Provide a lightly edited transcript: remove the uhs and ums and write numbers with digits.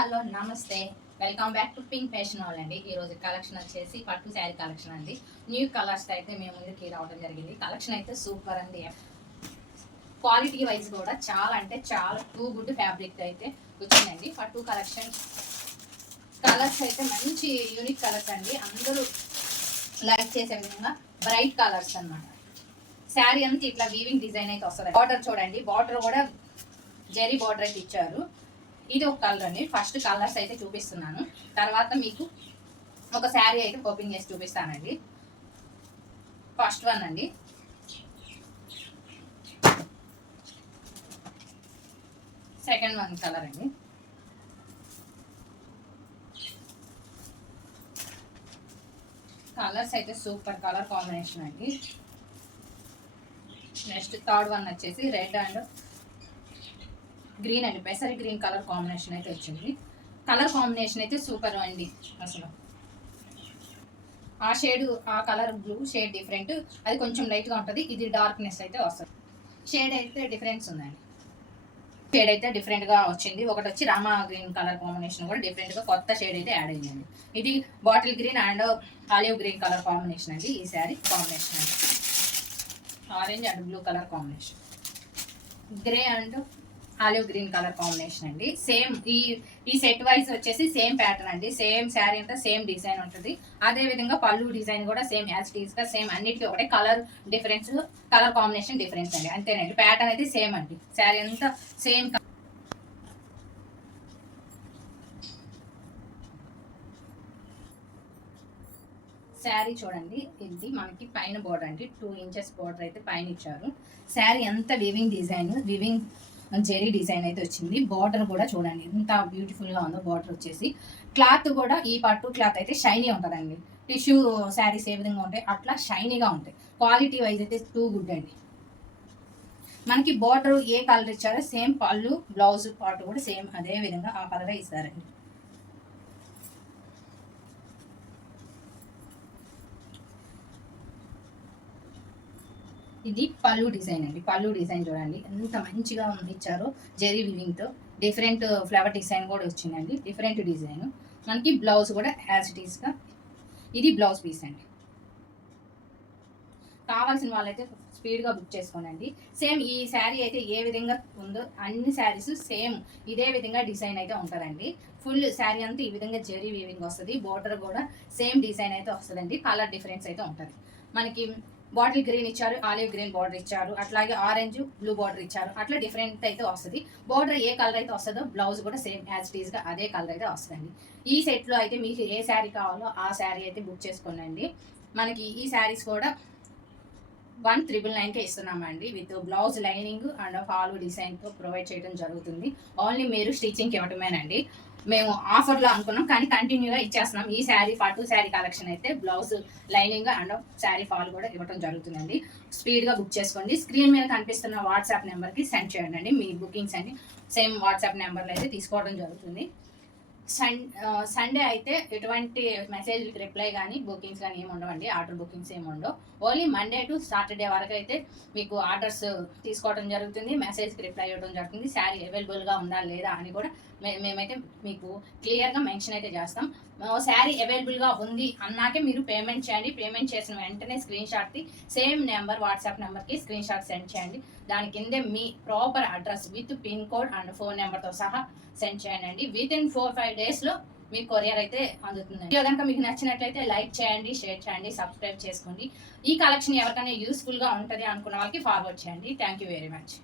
Hello నమస్తే, welcome back to pink fashion hall అండి. ఈరోజు కలెక్షన్ వచ్చేసి పట్టు శారీ కలెక్షన్ అండి. న్యూ కలర్స్ అయితే మేము ముందుకి రావడం జరిగింది. కలెక్షన్ అయితే సూపర్ అండి. క్వాలిటీ వైజ్ కూడా చాలా అంటే చాలా టూ గుడ్ ఫ్యాబ్రిక్ అయితే వచ్చిందండి. పట్టు కలెక్షన్ కలర్స్ అయితే మంచి యూనిక్ కలర్స్ అండి. అందరూ లైక్ చేసే విధంగా బ్రైట్ కలర్స్ అన్నమాట. శారీ అంతా ఇట్లా వీవింగ్ డిజైన్ అయితే వస్తుంది. బార్డర్ చూడండి, బార్డర్ కూడా జెరీ బార్డర్ అయితే ఇచ్చారు. ఇది ఒక కలర్ అండి. ఫస్ట్ కలర్స్ అయితే చూపిస్తున్నాను, తర్వాత మీకు ఒక శారీ అయితే ఓపెన్ చేసి చూపిస్తానండి. ఫస్ట్ వన్ అండి, సెకండ్ వన్ కలర్ అండి, కలర్స్ అయితే సూపర్ కలర్ కాంబినేషన్ అండి. నెక్స్ట్ థర్డ్ వన్ వచ్చేసి రెడ్ అండ్ గ్రీన్ అండి, పెసరి గ్రీన్ కలర్ కాంబినేషన్ అయితే వచ్చింది. కలర్ కాంబినేషన్ అయితే సూపర్ అండి. అసలు ఆ షేడ్, ఆ కలర్ బ్లూ షేడ్ డిఫరెంట్, అది కొంచెం లైట్గా ఉంటుంది. ఇది డార్క్నెస్ అయితే వస్తుంది. షేడ్ అయితే డిఫరెన్స్ ఉందండి. షేడ్ అయితే డిఫరెంట్గా వచ్చింది. ఒకటి వచ్చి రామా గ్రీన్ కలర్ కాంబినేషన్ కూడా డిఫరెంట్గా కొత్త షేడ్ అయితే యాడ్ అయ్యిందండి. ఇది bottle green and olive green colour combination అండి. ఈ శారీ కాంబినేషన్ అండి orange and blue colour combination, grey and olive green colour combination అండి. సేమ్ ఈ సెట్ వైజ్ వచ్చేసి సేమ్ ప్యాటర్న్ అండి. సేమ్ శారీ అంతా సేమ్ డిజైన్ ఉంటుంది. అదే విధంగా పళ్ళు డిజైన్ కూడా సేమ్ యాజ్ టీజ్ గా సేమ్, అన్నిటికీ ఒకటే colour difference, colour combination difference అండి. అంతేనండి, ప్యాటర్న్ అయితే సేమ్ అండి. శారీ అంతా సేమ్. శారీ చూడండి, ఇది మనకి పైన బోర్డర్ అండి. 2 ఇంచెస్ బోర్డర్ అయితే పైన ఇచ్చారు. శారీ అంతా weaving design, weaving zari design అయితే వచ్చింది. బార్డర్ కూడా చూడండి ఎంత బ్యూటిఫుల్ గా ఉందో. బార్డర్ వచ్చేసి క్లాత్ కూడా ఈ పట్టు క్లాత్ అయితే షైనీ ఉంటుందండి. టిష్యూ శారీస్ ఏ విధంగా ఉంటాయి అట్లా షైనీగా ఉంటాయి. క్వాలిటీ వైజ్ అయితే టూ గుడ్ అండి. మనకి బార్డర్ ఏ కలర్ ఇచ్చారో సేమ్ పళ్ళు బ్లౌజ్ పార్ట్ కూడా సేమ్ అదే విధంగా ఆ కలరే ఇస్తారండి. ఇది పళ్ళు డిజైన్ అండి. పళ్ళు డిజైన్ చూడండి ఎంత మంచిగా ఇచ్చారో. జెరీ వివింగ్తో డిఫరెంట్ ఫ్లవర్ డిజైన్ కూడా వచ్చిందండి. Different design. మనకి బ్లౌజ్ కూడా యాజ్ ఇట్ ఈస్గా ఇది బ్లౌజ్ పీస్ అండి. కావాల్సిన వాళ్ళైతే స్పీడ్గా బుక్ చేసుకోనండి. సేమ్ ఈ శారీ అయితే ఏ విధంగా ఉందో అన్ని శారీస్ సేమ్ ఇదే విధంగా డిజైన్ అయితే ఉంటుందండి. ఫుల్ శారీ అంతా ఈ విధంగా జెరీ వీవింగ్ వస్తుంది. బోర్డర్ కూడా సేమ్ డిజైన్ అయితే వస్తుందండి. కలర్ డిఫరెన్స్ అయితే ఉంటుంది. మనకి బాటిల్ గ్రీన్ ఇచ్చారు, ఆలివ్ గ్రీన్ బార్డర్ ఇచ్చారు, అట్లాగే ఆరెంజ్ బ్లూ బార్డర్ ఇచ్చారు. అట్లా డిఫరెంట్ అయితే వస్తుంది. బార్డర్ ఏ కలర్ అయితే వస్తుందో బ్లౌజ్ కూడా సేమ్ యాజ్ టీజ్గా అదే కలర్ అయితే వస్తుందండి. ఈ సెట్లో అయితే మీకు ఏ శారీ కావాలో ఆ శారీ అయితే బుక్ చేసుకోనండి. మనకి ఈ శారీస్ కూడా 1,999కే ఇస్తున్నామండి. With blouse lining and fall డిజైన్తో ప్రొవైడ్ చేయడం జరుగుతుంది. ఓన్లీ మీరు స్టిచ్చింగ్కి ఇవ్వటమేనండి. మేము ఆఫర్లో అనుకున్నాం కానీ కంటిన్యూగా ఇచ్చేస్తున్నాం. ఈ శారీ పట్టు శారీ కలెక్షన్ అయితే blouse lining and sari fall కూడా ఇవ్వడం జరుగుతుందండి. స్పీడ్గా బుక్ చేసుకోండి. స్క్రీన్ మీద కనిపిస్తున్న వాట్సాప్ నెంబర్కి సెండ్ చేయండి. మీ బుకింగ్స్ అన్ని సేమ్ వాట్సాప్ నెంబర్లో అయితే తీసుకోవడం జరుగుతుంది. సండే అయితే ఎటువంటి మెసేజ్కి రిప్లై కానీ బుకింగ్స్ కానీ ఏమి ఉండవండి. ఆర్డర్ బుకింగ్స్ ఏమి ఉండవు. ఓన్లీ మండే టు సాటర్డే వరకు అయితే మీకు ఆర్డర్స్ తీసుకోవడం జరుగుతుంది. మెసేజ్కి రిప్లై ఇవ్వడం జరుగుతుంది. శారీ అవైలబుల్గా ఉందా లేదా అని కూడా మేమైతే మీకు క్లియర్గా మెన్షన్ అయితే చేస్తాం. శారీ అవైలబుల్గా ఉంది అన్నాకే మీరు పేమెంట్ చేయండి. పేమెంట్ చేసిన వెంటనే స్క్రీన్ షాట్కి సేమ్ నెంబర్ వాట్సాప్ నెంబర్కి స్క్రీన్ షాట్ సెండ్ చేయండి. దాని కిందే మీ proper address with pin code and phone నెంబర్తో సహా సెండ్ చేయండి. విత్ ఇన్ 4-5 డేస్లో మీ కొరియర్ అయితే అందుతుంది. వీడియో కనుక మీకు నచ్చినట్లయితే లైక్ చేయండి, షేర్ చేయండి, సబ్స్క్రైబ్ చేసుకోండి. ఈ కలెక్షన్ ఎవరికైనా యూస్ఫుల్గా ఉంటుంది అనుకున్న వాళ్ళకి ఫార్వర్డ్ చేయండి. Thank you very much.